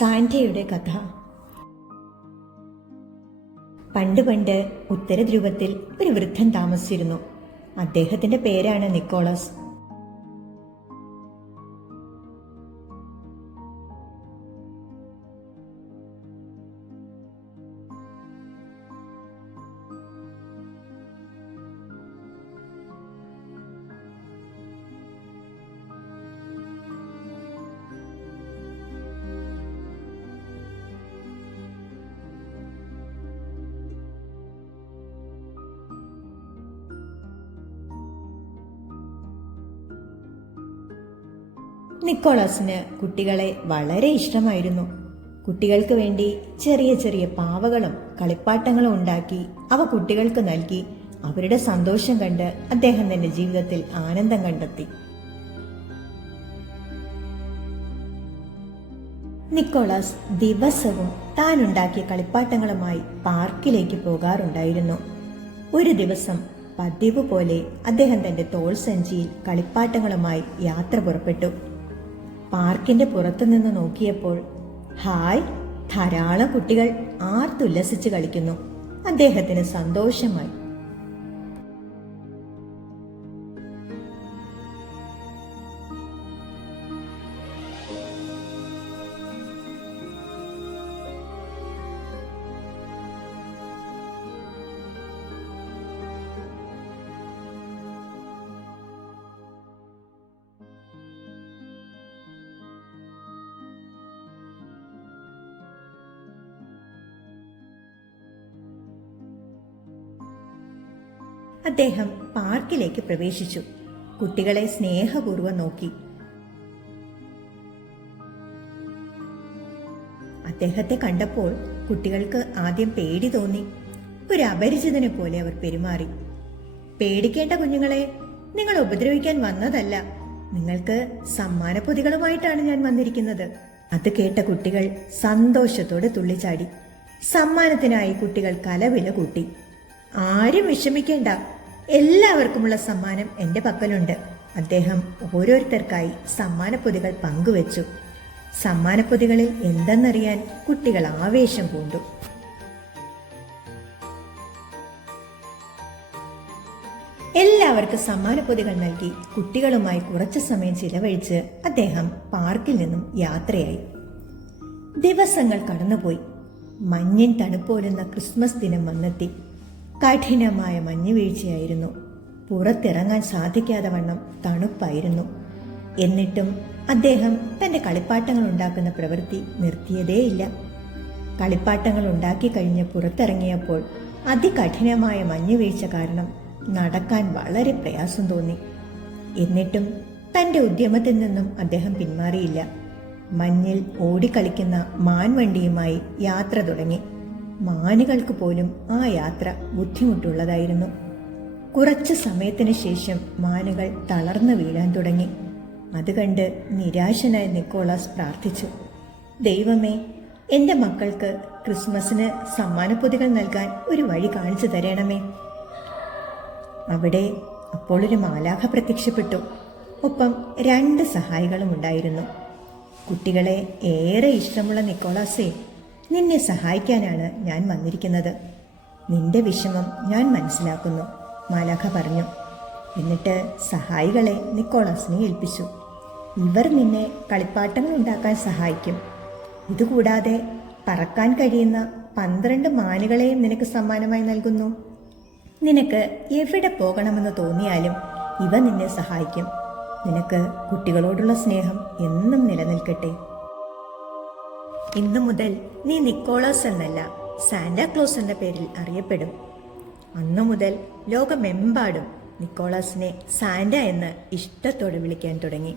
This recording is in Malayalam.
സാന്റയുടെ കഥ. പണ്ട് പണ്ട് ഉത്തരധ്രുവത്തിൽ ഒരു വൃദ്ധൻ താമസിച്ചിരുന്നു. അദ്ദേഹത്തിന്റെ പേരാണ് നിക്കോളാസ്. നിക്കോളാസിന് കുട്ടികളെ വളരെ ഇഷ്ടമായിരുന്നു. കുട്ടികൾക്ക് വേണ്ടി ചെറിയ ചെറിയ പാവകളും കളിപ്പാട്ടങ്ങളും ഉണ്ടാക്കി അവ കുട്ടികൾക്ക് നൽകി അവരുടെ സന്തോഷം കണ്ട് അദ്ദേഹം തന്റെ ജീവിതത്തിൽ ആനന്ദം കണ്ടെത്തി. നിക്കോളാസ് ദിവസവും താൻ ഉണ്ടാക്കിയ കളിപ്പാട്ടങ്ങളുമായി പാർക്കിലേക്ക് പോകാറുണ്ടായിരുന്നു. ഒരു ദിവസം പതിവ് പോലെ അദ്ദേഹം തന്റെ തോൾ സഞ്ചിയിൽ കളിപ്പാട്ടങ്ങളുമായി യാത്ര പുറപ്പെട്ടു. പാർക്കിന്റെ പുറത്തുനിന്ന് നോക്കിയപ്പോൾ ഹായ്, ധാരാളം കുട്ടികൾ ആർത്തുല്ലസിച്ച് കളിക്കുന്നു. അദ്ദേഹത്തിന് സന്തോഷമായി. അദ്ദേഹം പാർക്കിലേക്ക് പ്രവേശിച്ചു. കുട്ടികളെ സ്നേഹപൂർവ്വം നോക്കി. അദ്ദേഹത്തെ കണ്ടപ്പോൾ കുട്ടികൾക്ക് ആദ്യം പേടി തോന്നി. ഒരു അപരിചിതനെ പോലെ അവർ പെരുമാറി. പേടിക്കേണ്ട കുഞ്ഞുങ്ങളെ, നിങ്ങൾ ഉപദ്രവിക്കാൻ വന്നതല്ല. നിങ്ങൾക്ക് സമ്മാനപ്പൊതികളുമായിട്ടാണ് ഞാൻ വന്നിരിക്കുന്നത്. അത് കേട്ട കുട്ടികൾ സന്തോഷത്തോടെ തുള്ളിച്ചാടി. സമ്മാനത്തിനായി കുട്ടികൾ കലവില കൂട്ടി. ആരും വിഷമിക്കേണ്ട, എല്ലാവർക്കുമുള്ള സമ്മാനം എന്റെ പക്കലുണ്ട്. അദ്ദേഹം ഓരോരുത്തർക്കായി സമ്മാനപ്പൊതികൾ പങ്കുവച്ചു. സമ്മാനപ്പൊതികളിൽ എന്തെന്നറിയാൻ കുട്ടികൾ ആവേശം പൂണ്ടു. എല്ലാവർക്കും സമ്മാനപ്പൊതികൾ നൽകി കുട്ടികളുമായി കുറച്ചു സമയം ചിലവഴിച്ച് അദ്ദേഹം പാർക്കിൽ നിന്നും യാത്രയായി. ദിവസങ്ങൾ കടന്നുപോയി. മഞ്ഞിൻ തണുപ്പോലുന്ന ക്രിസ്മസ് ദിനം വന്നെത്തി. കഠിനമായ മഞ്ഞുവീഴ്ചയായിരുന്നു. പുറത്തിറങ്ങാൻ സാധിക്കാതെ വണ്ണം തണുപ്പായിരുന്നു. എന്നിട്ടും അദ്ദേഹം തന്റെ കളിപ്പാട്ടങ്ങൾ ഉണ്ടാക്കുന്ന പ്രവൃത്തി നിർത്തിയതേയില്ല. കളിപ്പാട്ടങ്ങൾ ഉണ്ടാക്കി കഴിഞ്ഞ് പുറത്തിറങ്ങിയപ്പോൾ അതികഠിനമായ മഞ്ഞുവീഴ്ച കാരണം നടക്കാൻ വളരെ പ്രയാസം തോന്നി. എന്നിട്ടും തന്റെ ഉദ്യമത്തിൽ നിന്നും അദ്ദേഹം പിന്മാറിയില്ല. മഞ്ഞിൽ ഓടിക്കളിക്കുന്ന മാൻവണ്ടിയുമായി യാത്ര തുടങ്ങി. മാനുകൾക്ക് പോലും ആ യാത്ര ബുദ്ധിമുട്ടുള്ളതായിരുന്നു. കുറച്ചു സമയത്തിന് ശേഷം മാനുകൾ തളർന്നു വീഴാൻ തുടങ്ങി. അത് കണ്ട് നിരാശനായ നിക്കോളാസ് പ്രാർത്ഥിച്ചു, ദൈവമേ, എന്റെ മക്കൾക്ക് ക്രിസ്മസിന് സമ്മാനപ്പൊതികൾ നൽകാൻ ഒരു വഴി കാണിച്ചു തരണമേ. അവിടെ അപ്പോൾ ഒരു മാലാഖ പ്രത്യക്ഷപ്പെട്ടു. ഒപ്പം 2 സഹായികളും ഉണ്ടായിരുന്നു. കുട്ടികളെ ഏറെ ഇഷ്ടമുള്ള നിക്കോളാസേ, നിന്നെ സഹായിക്കാനാണ് ഞാൻ വന്നിരിക്കുന്നത്. നിന്റെ വിഷമം ഞാൻ മനസ്സിലാക്കുന്നു, മാലാഖ പറഞ്ഞു. എന്നിട്ട് സഹായികളെ നിക്കോളാസിനെ ഏൽപ്പിച്ചു. ഇവർ നിന്നെ കളിപ്പാട്ടങ്ങൾ ഉണ്ടാക്കാൻ സഹായിക്കും. ഇതുകൂടാതെ പറക്കാൻ കഴിയുന്ന 12 മാനുകളെയും നിനക്ക് സമ്മാനമായി നൽകുന്നു. നിനക്ക് എവിടെ പോകണമെന്ന് തോന്നിയാലും ഇവ നിന്നെ സഹായിക്കും. നിനക്ക് കുട്ടികളോടുള്ള സ്നേഹം എന്നും നിലനിൽക്കട്ടെ. ഇന്നു മുതൽ നീ നിക്കോളാസ് എന്നല്ല, സാന്റാക്ലോസ് എന്ന പേരിൽ അറിയപ്പെടും. അന്നു മുതൽ ലോകമെമ്പാടും നിക്കോളാസിനെ സാന്റ എന്ന് ഇഷ്ടത്തോടെ വിളിക്കാൻ തുടങ്ങി.